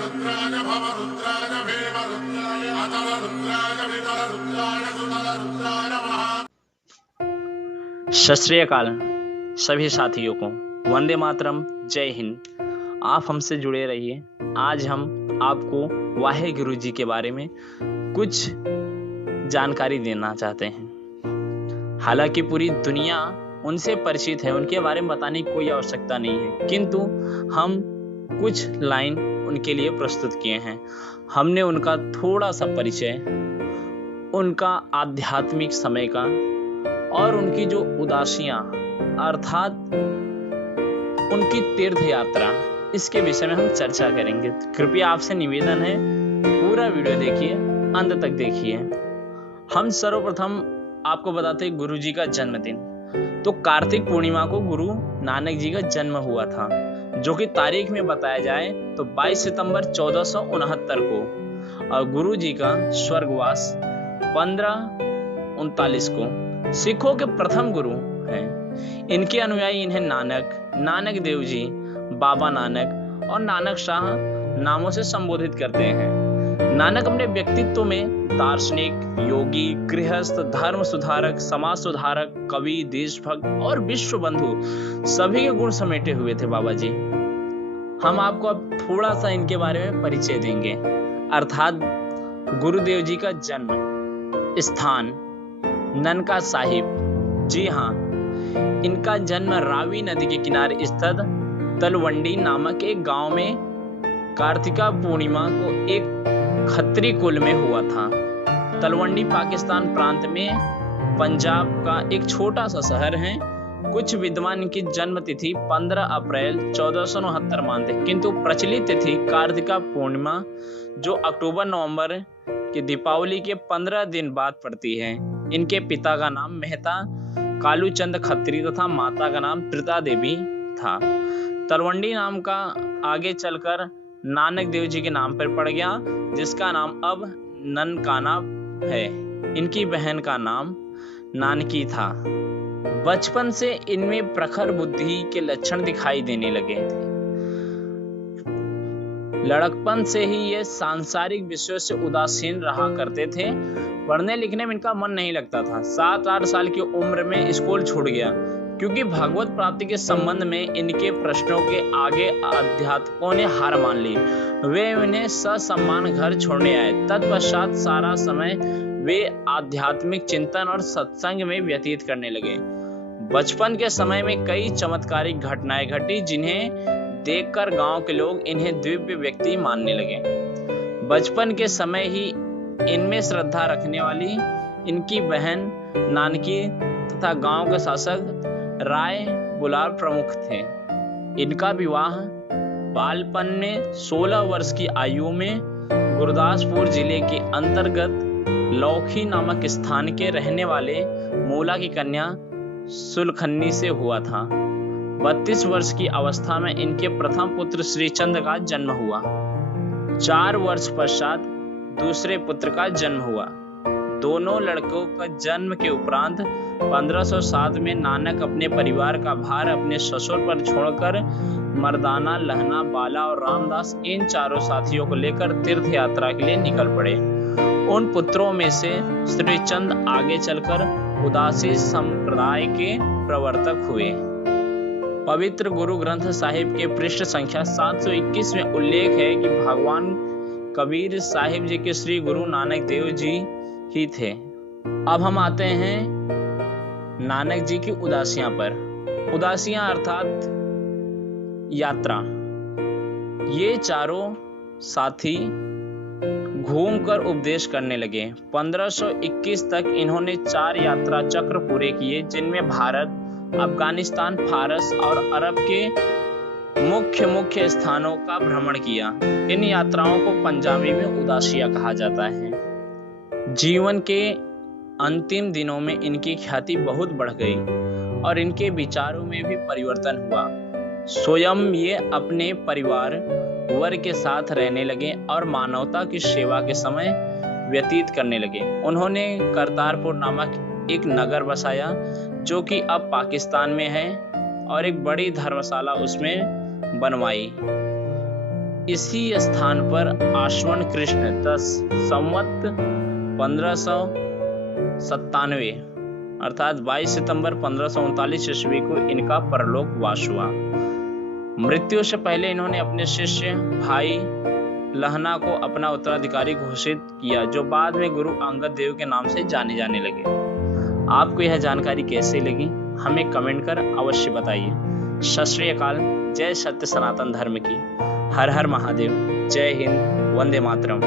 रुद्राय भव रुद्राय भीम रुद्राय अतल रुद्राय वितल रुद्राय सुतल रुद्राय महा। सत श्री अकाल सभी साथियों को वंदे मातरम, जय हिंद। आप हमसे जुड़े रहिए। आज हम आपको वाहेगुरु जी के बारे में कुछ जानकारी देना चाहते हैं। हालांकि पूरी दुनिया उनसे परिचित है, उनके बारे में बताने की कोई आवश्यकता नहीं है, किंतु हम कुछ लाइन उनके लिए प्रस्तुत किए हैं। हमने उनका थोड़ा सा परिचय, उनका आध्यात्मिक समय का और उनकी जो उदासियां अर्थात उनकी तीर्थ यात्रा, इसके विषय में हम चर्चा करेंगे। कृपया आपसे निवेदन है, पूरा वीडियो देखिए, अंत तक देखिए। हम सर्वप्रथम आपको बताते हैं गुरु जी का जन्मदिन। तो कार्तिक पूर्णिमा को गुरु नानक जी का जन्म हुआ था, जो कि तारीख में बताया जाए तो 22 सितंबर 1469 को, और गुरु जी का स्वर्गवास 1539 को। सिखों के प्रथम गुरु हैं। इनके अनुयायी इन्हें नानक देव जी, बाबा नानक और नानक शाह नामों से संबोधित करते हैं। नानक अपने व्यक्तित्व में दार्शनिक, योगी, गृहस्थ, धर्म सुधारक, समाज सुधारक, कवि, देशभक्त और विश्व बंधु सभी के गुण समेटे हुए थे बाबा जी। हम आपको अब थोड़ा सा इनके बारे में परिचय देंगे। अर्थात गुरुदेव जी का जन्म स्थान ननका साहिब। जी हाँ, इनका जन्म रावी नदी के किनारे स्थित तलवंडी नामक एक गांव में कार्तिका पूर्णिमा को एक खत्री कुल में हुआ था। तलवंडी पाकिस्तान प्रांत में पंजाब का एक छोटा सा शहर है। कुछ विद्वान की जन्म तिथि 15 अप्रैल 1469 मानते, किंतु प्रचलित तिथि कार्तिका पूर्णिमा, जो अक्टूबर नवंबर के दीपावली के 15 दिन बाद पड़ती है। इनके पिता का नाम मेहता कालूचंद खत्री तथा माता का नाम त्रिता देवी था। तलवंडी नाम का आगे चलकर नानक देव जी के नाम पर पड़ गया, जिसका नाम अब ननकाना है। इनकी बहन का नाम नानकी था। बचपन से इनमें प्रखर बुद्धि के लक्षण दिखाई देने लगे थे। लड़कपन से ही ये सांसारिक विषयों से उदासीन रहा करते थे। पढ़ने लिखने में इनका मन नहीं लगता था। 7-8 साल की उम्र में स्कूल छूट गया, क्योंकि भगवत प्राप्ति के संबंध में इनके प्रश्नों के आगे अध्यापकों ने हार मान ली। वे उन्हें ससम्मान घर छोड़ने आए। तत्पश्चात सारा समय वे आध्यात्मिक चिंतन और सत्संग में व्यतीत करने लगे। बचपन के समय में कई चमत्कारिक घटनाएं घटी, जिन्हें देखकर गांव के लोग इन्हें दिव्य व्यक्ति मानने लगे। बचपन के समय ही इनमें श्रद्धा रखने वाली इनकी बहन नानकी तथा गांव के शासक राय बुलार प्रमुख थे। इनका विवाह बालपन में 16 वर्ष की आयु में गुरदासपुर जिले के अंतर्गत लौखी नामक स्थान के रहने वाले मूला की कन्या सुलखन्नी से हुआ था। 32 वर्ष की अवस्था में इनके प्रथम पुत्र श्रीचंद का जन्म हुआ। 4 वर्ष पश्चात दूसरे पुत्र का जन्म हुआ। दोनों लड़कों का जन्म के उपरांत 1507 में नानक अपने परिवार का भार अपने ससुर पर छोड़कर मर्दाना, लहना, बाला और रामदास, इन चारों साथियों को लेकर तीर्थ यात्रा के लिए निकल पड़े। उन पुत्रों में से श्रीचंद आगे चलकर उदासी संप्रदाय के प्रवर्तक हुए। पवित्र गुरु ग्रंथ साहिब के पृष्ठ संख्या 721 में उल्लेख है कि भगवान कबीर साहिब जी के श्री गुरु नानक देव जी ही थे। अब हम आते हैं नानक जी की उदासियां पर। उदासियां अर्थात यात्रा। ये चारों साथी घूमकर उपदेश करने लगे। 1521 तक इन्होंने 4 यात्रा चक्र पूरे किए, जिनमें भारत, अफगानिस्तान, फारस और अरब के मुख्य स्थानों का भ्रमण किया। इन यात्राओं को पंजाबी में उदासियां कहा जाता है। जीवन के अंतिम दिनों में इनकी ख्याति बहुत बढ़ गई और इनके विचारों में भी परिवर्तन हुआ। स्वयं ये अपने परिवार वर्ग के साथ रहने लगे और मानवता की सेवा के समय व्यतीत करने लगे। उन्होंने करतारपुर नामक एक नगर बसाया, जो कि अब पाकिस्तान में है, और एक बड़ी धर्मशाला उसमें बनवाई। इसी स्थान पर आश्वन कृष्ण संवत 1597 अर्थात 22 सितंबर 1539 ईस्वी को इनका परलोकवास हुआ। मृत्यु से पहले इन्होंने अपने शिष्य भाई लहना को अपना उत्तराधिकारी घोषित किया, जो बाद में गुरु अंगद देव के नाम से जाने जाने लगे। आपको यह जानकारी कैसी लगी हमें कमेंट कर अवश्य बताइए। सत श्री अकाल। जय सत्य सनातन धर्म की। हर हर महादेव। जय हिंद। वंदे मातरम।